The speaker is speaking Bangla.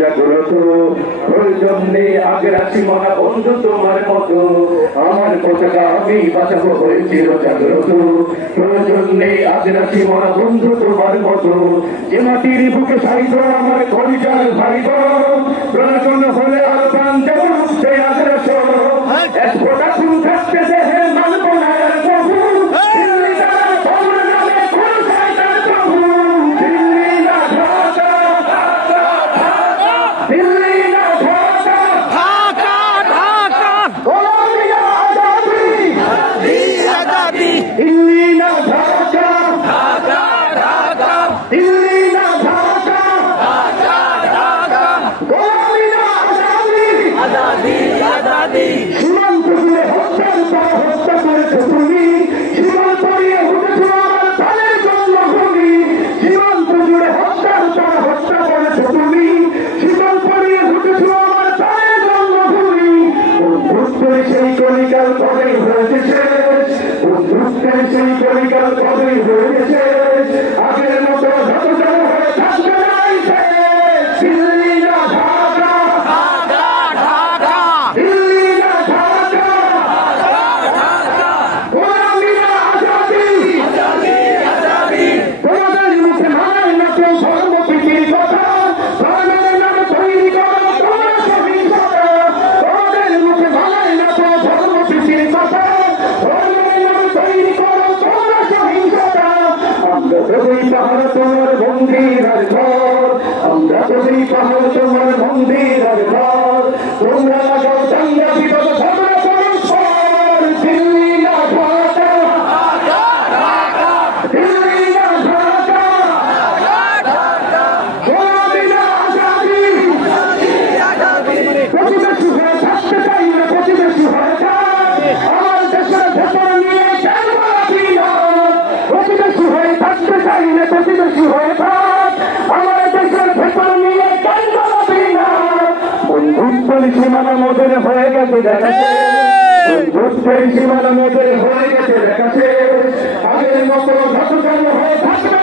জাগ্রত প্রয়োজন নেই আগের সীমানা বন্ধু তোমার মতো আমার পতাকা আমি বাঁচাবো হয়েছিল জাগ্রত প্রয়োজন নেই আগের সীমানা বন্ধু তোমার মতো যে মাটির বুকে সাইব আমার পরিচয় ভাইব প্রয়োজন হলে আর প্রাণ দেব সে আগ্রস এক ফোটা খুন থাকতে দেহে মানব না প্রভু সীমান্ত জুড়ে হত্যার পর হত্যা করেছে তুমি সীমান্ত দিয়ে উঠেছ আমার প্রাণের জন্মভূমি সীমান্ত জুড়ে হত্যার পর হত্যা করেছে তুমি সীমান্ত দিয়ে উঠেছ আমার প্রাণের জন্মভূমি বন্ধুত্বের সেই কলিকাল কবে হয়েছে বন্ধুত্বের সেই কলিকাল কবে হয়েছে আগের মতো যতজন হয়ে থাকবে নাই দিল্লি না ঢাকা পাহাড় তোমার মন্দির আর ঘর আমরা যদি পাহাড় তোমার মন্দির আর ঘর তোমরা লাগাও চাঙ্গা বিপদ ঝগড়া পরস্পর দিল্লি না ঢাকা দিল্লি না ঢাকা গোলামি না আজাদি প্রতিবেশী হয়ে থাকতে চাই না প্রতিবেশী হয়ে থাক আমার দেশের ভেতর নিয়ে কেন গোলামি না প্রতিবেশী হয়ে থাকতে চাই না প্রতিবেশী হয়ে থাক আমার দেশের ভেতর নিয়ে কেন গোলামি না বন্ধুত্বের সীমানা মোদের হয়ে গেছে দেখাচ্ছে বন্ধুত্বের সীমানা মোদের হয়ে গেছে দেখাচ্ছে আগের মতো ঘটনা হয়ে থাকবে